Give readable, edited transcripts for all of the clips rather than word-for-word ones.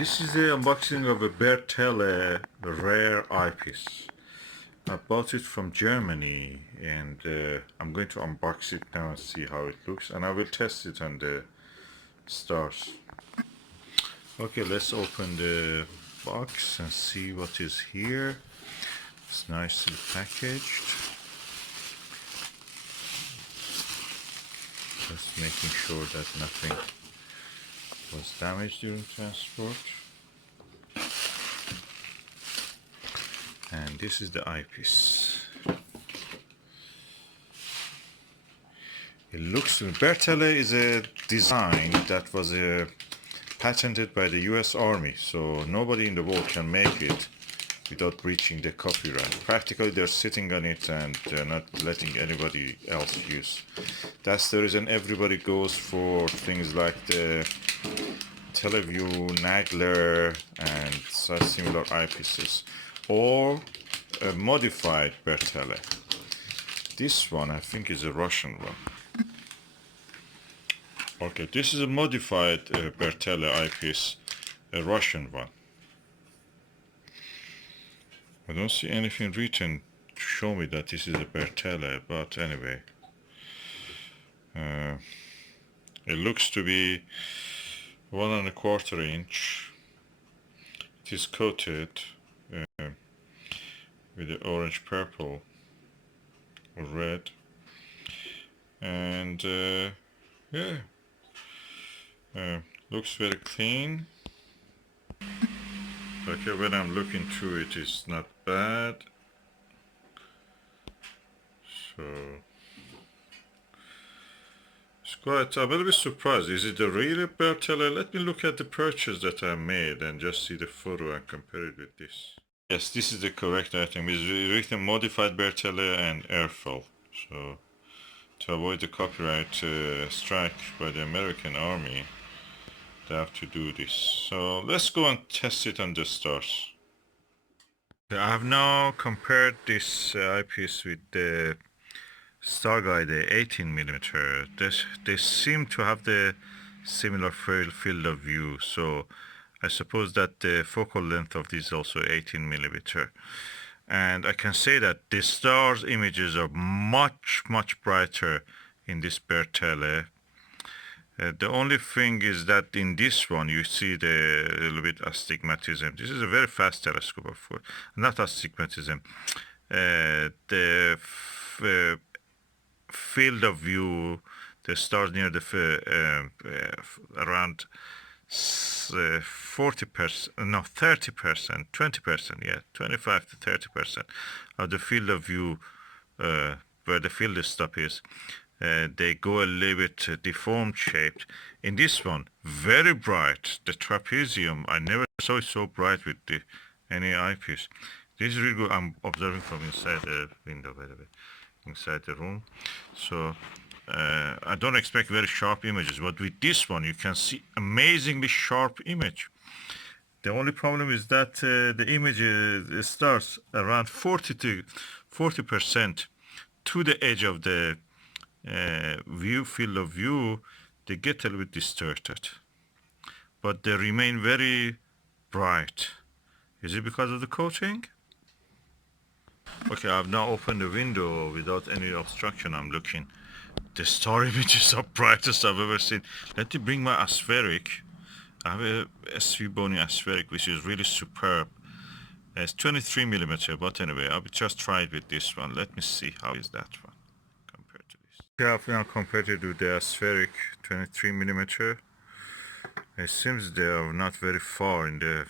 This is the unboxing of a Bertele rare eyepiece. I bought it from Germany and I'm going to unbox it now and see how it looks, and I will test it on the stars. Okay, let's open the box and see what is here. It's nicely packaged. Just making sure that nothing was damaged during transport. And this is the eyepiece. It looks, Bertele is a design that was patented by the US Army, so nobody in the world can make it without breaching the copyright. Practically they're sitting on it and they're not letting anybody else use. That's the reason everybody goes for things like the Teleview, Nagler and such similar eyepieces, or a modified Bertele. This one I think is a Russian one. Okay, this is a modified Bertele eyepiece, a Russian one. I don't see anything written to show me that this is a Bertele, but anyway. It looks to be 1¼ inch. It is coated with the orange, purple, or red, and yeah, looks very clean. Okay, when I'm looking through it, it's not bad. So it's quite, I'm a little bit surprised. Is it a real Bertele? Let me look at the purchase that I made and just see the photo and compare it with this. Yes, this is the correct item. It's written modified Bertele and airfall. So to avoid the copyright strike by the American Army, they have to do this. So let's go and test it on the stars. I have now compared this eyepiece with the Star Guide, the 18mm. They seem to have the similar field of view, so I suppose that the focal length of this is also 18mm. And I can say that the stars images are much brighter in this Bertele. The only thing is that in this one you see the little bit astigmatism. This is a very fast telescope, of course. Not astigmatism. The field of view, the stars near the around 40%, no, 30%, 20%, yeah, 25 to 30% of the field of view where the field stop is. They go a little bit deformed shaped. In this one, very bright. The trapezium, I never saw it so bright with any eyepiece. This is really good. I'm observing from inside the window, by the way, inside the room. So I don't expect very sharp images, but with this one you can see amazingly sharp image. The only problem is that the image starts around 40 to 40% to the edge of the field of view. They get a little bit distorted, but they remain very bright. Is it because of the coating? Okay, I've now opened the window without any obstruction. I'm looking. The star images are brightest I've ever seen. Let me bring my aspheric. I have a SVBony aspheric, which is really superb. It's 23mm, but anyway, I'll just try it with this one. Let me see how is that one compared to this. Yeah, I've now compared it with the aspheric 23mm. It seems they are not very far in the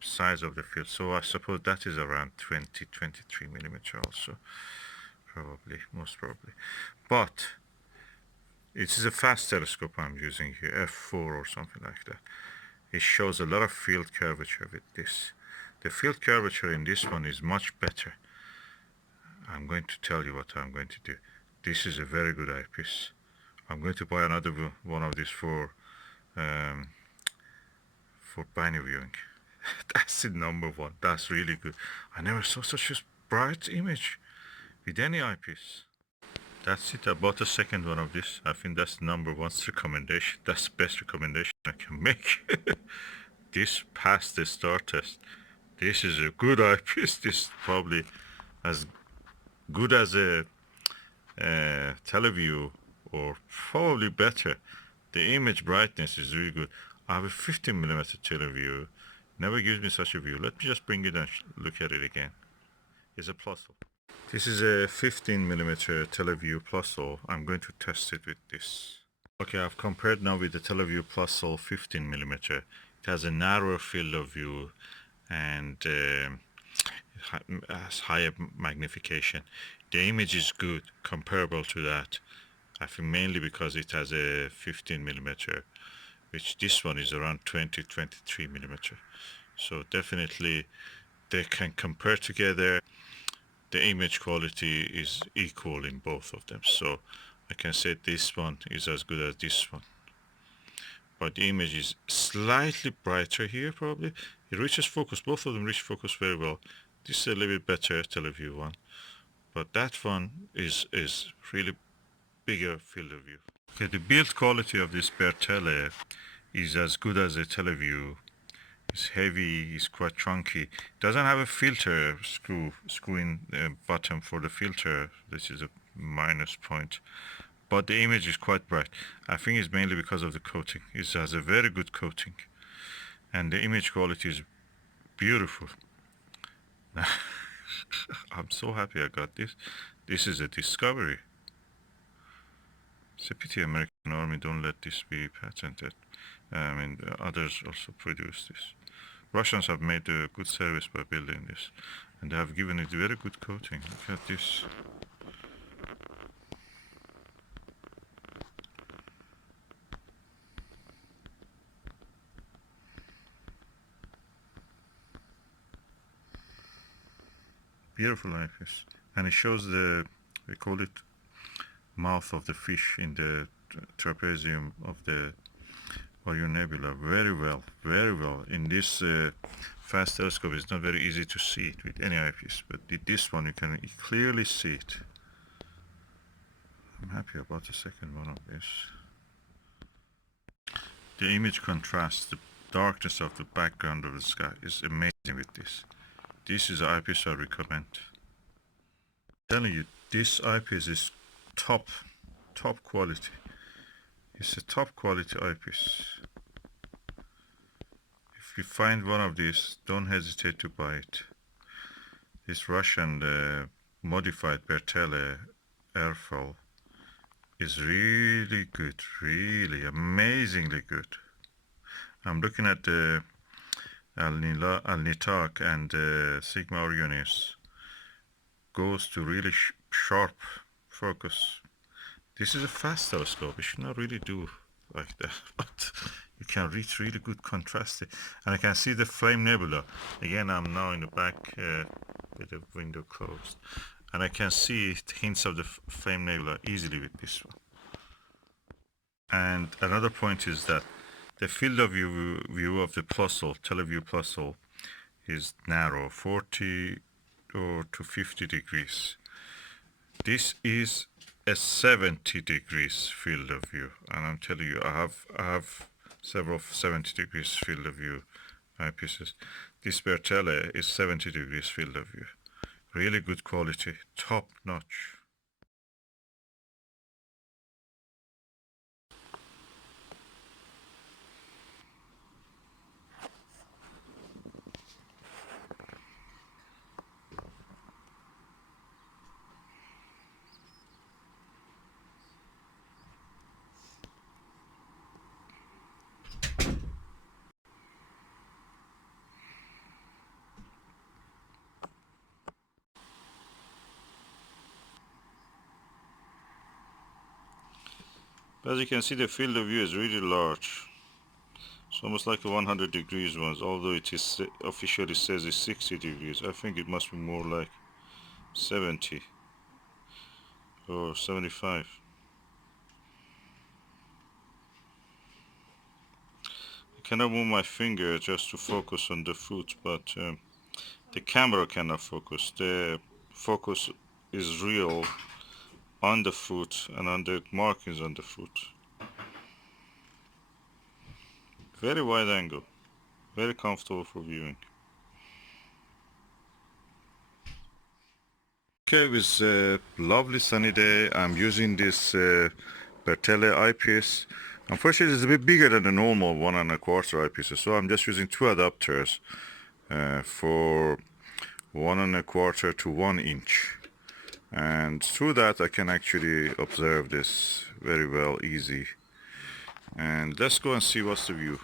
size of the field, so I suppose that is around 23mm also, probably, most probably. But it is a fast telescope I'm using here, f4 or something like that. It shows a lot of field curvature with this. The field curvature in this one is much better. I'm going to tell you what I'm going to do. This is a very good eyepiece. I'm going to buy another one of these for binoviewing. That's the #1. That's really good. I never saw such a bright image with any eyepiece. That's it. I bought a second one of this. I think that's the #1 recommendation. That's the best recommendation I can make. this passed the star test. This is a good eyepiece. This is probably as good as a teleview, or probably better. The image brightness is really good. I have a 15mm teleview. Never gives me such a view. Let me just bring it and look at it again. It's a Pluso. This is a 15mm teleview Pluso. I'm going to test it with this. Okay, I've compared now with the teleview Pluso 15mm. It has a narrower field of view and has higher magnification. The image is good, comparable to that. I think mainly because it has a 15mm, which this one is around 23mm. So definitely they can compare together. The image quality is equal in both of them. So I can say this one is as good as this one. But the image is slightly brighter here probably. It reaches focus. Both of them reach focus very well. This is a little bit better teleview one. But that one is really bigger field of view. Okay, the build quality of this Bertele is as good as a teleview. It's heavy, it's quite chunky. It doesn't have a filter screw in the bottom for the filter. This is a minus point. But the image is quite bright. I think it's mainly because of the coating. It has a very good coating. And the image quality is beautiful. I'm so happy I got this. This is a discovery. It's a pity American Army don't let this be patented. Others also produce this. Russians have made a good service by building this, and they have given it very good coating. Look at this. Beautiful eyepiece, and it shows we call it mouth of the fish in the trapezium of the Orion Nebula. Very well, very well. In this fast telescope, it's not very easy to see it with any eyepiece, but with this one you can clearly see it. I'm happy about the second one of this. The image contrast, the darkness of the background of the sky is amazing with this. This is an eyepiece I recommend. I'm telling you, this eyepiece is top quality. It's a top quality eyepiece. If you find one of these, don't hesitate to buy it. This Russian modified Bertele airfoil is really good, really amazingly good. I'm looking at the Al-Nitak and Sigma Orionis. Goes to really sharp focus. This is a fast telescope. It should not really do like that, but you can reach really good contrast. And I can see the flame nebula. Again, I'm now in the back with the window closed, and I can see hints of the flame nebula easily with this one. And another point is that the field of view of the Pluso, teleview Pluso, is narrow, 40 or to 50 degrees. This is a 70 degrees field of view, and I'm telling you, I have several 70 degrees field of view eyepieces. This Bertele is 70 degrees field of view. Really good quality, top notch. As you can see, the field of view is really large. It's almost like a 100 degrees one, although it is officially says it's 60 degrees. I think it must be more like 70 or 75. I cannot move my finger just to focus on the foot, but the camera cannot focus. The focus is real on the foot and on the markings on the foot. Very wide angle, very comfortable for viewing. Okay, with a lovely sunny day, I'm using this Bertele eyepiece. Unfortunately, it's a bit bigger than the normal 1 1/4 eyepiece, so I'm just using 2 adapters for 1 1/4 to 1 inch. And through that, I can actually observe this very well, easy. And let's go and see what's the view.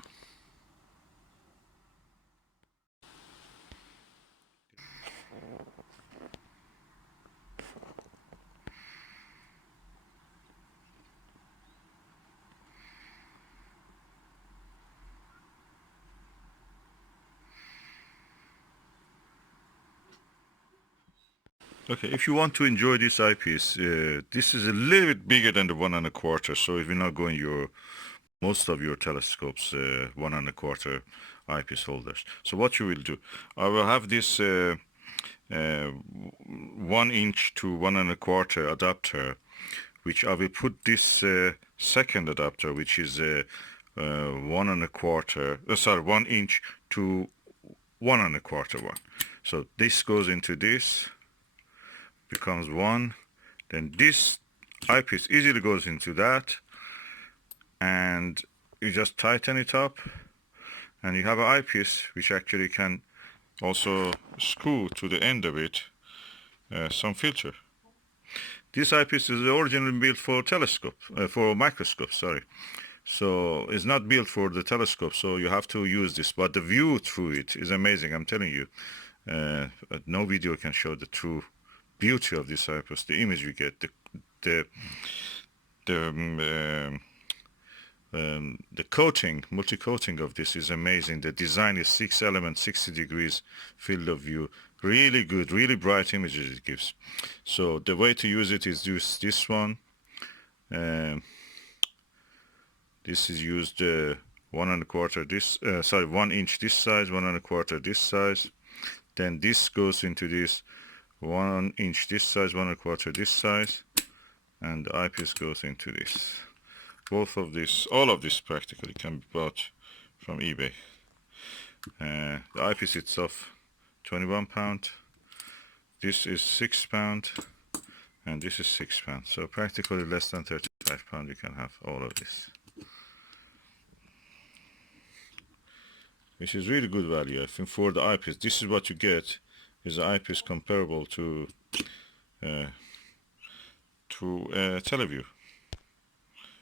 Okay, if you want to enjoy this eyepiece, this is a little bit bigger than the 1 1/4, so if you're not going most of your telescopes 1 1/4 eyepiece holders. So what you will do, I will have this 1 inch to 1 1/4 adapter, which I will put this second adapter, which is 1 1/4, sorry, 1 inch to 1 1/4 one. So this goes into this, becomes one, then this eyepiece easily goes into that, and you just tighten it up, and you have an eyepiece which actually can also screw to the end of it some filter. This eyepiece is originally built for telescope, for microscope, sorry. So it's not built for the telescope, so you have to use this. But the view through it is amazing, I'm telling you. No video can show the true beauty of this eyepiece. The image you get, the coating, multi-coating of this is amazing. The design is 6 elements, 60 degrees field of view. Really good, really bright images it gives. So the way to use it is use this one. This is used 1 1/4 this, sorry, 1 inch this size, 1 1/4 this size. Then this goes into this 1 inch this size, 1 1/4 this size, and the eyepiece goes into this. Both of this, all of this practically can be bought from eBay. The eyepiece itself, £21. This is £6, and this is £6. So practically less than £35 you can have all of this, which is really good value. I think for the eyepiece, this is what you get, is an eyepiece comparable to Teleview.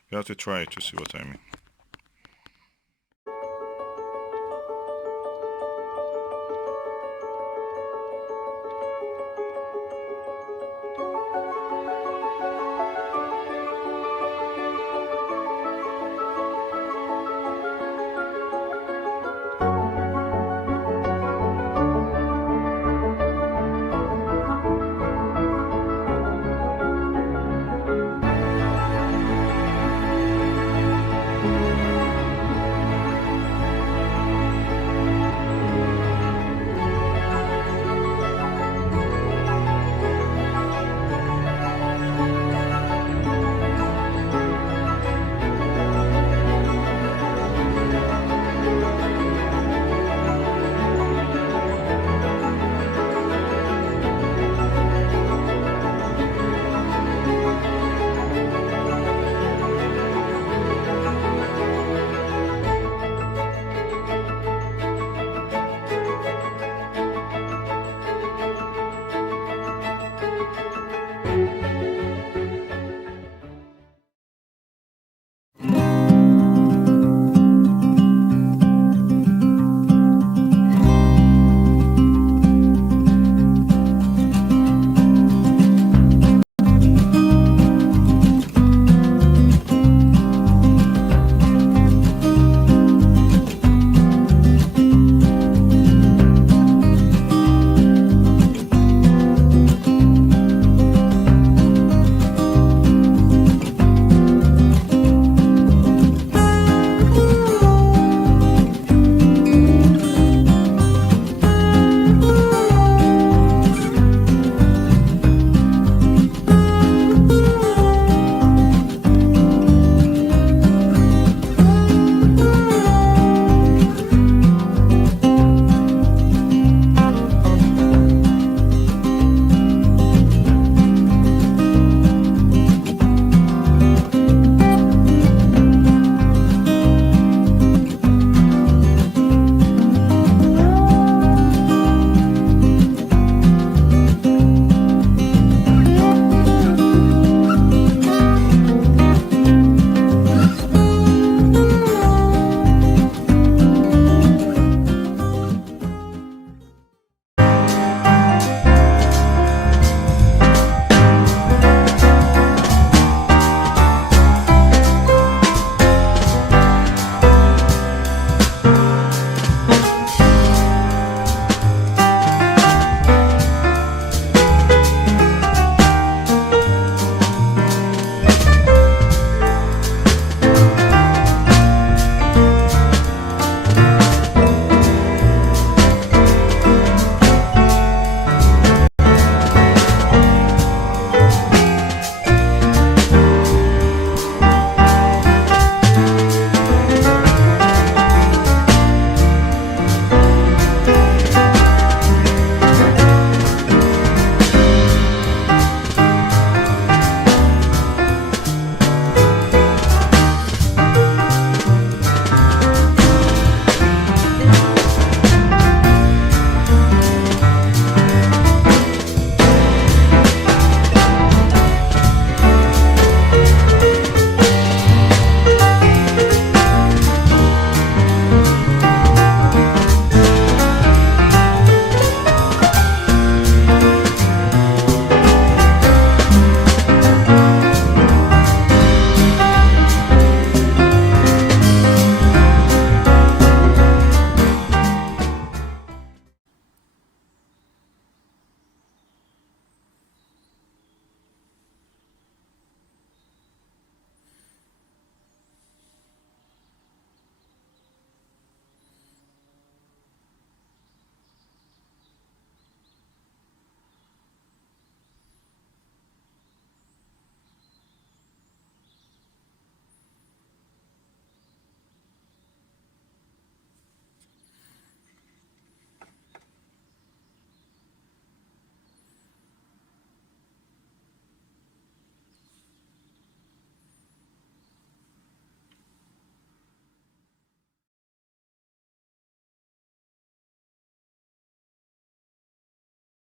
You have to try it to see what I mean.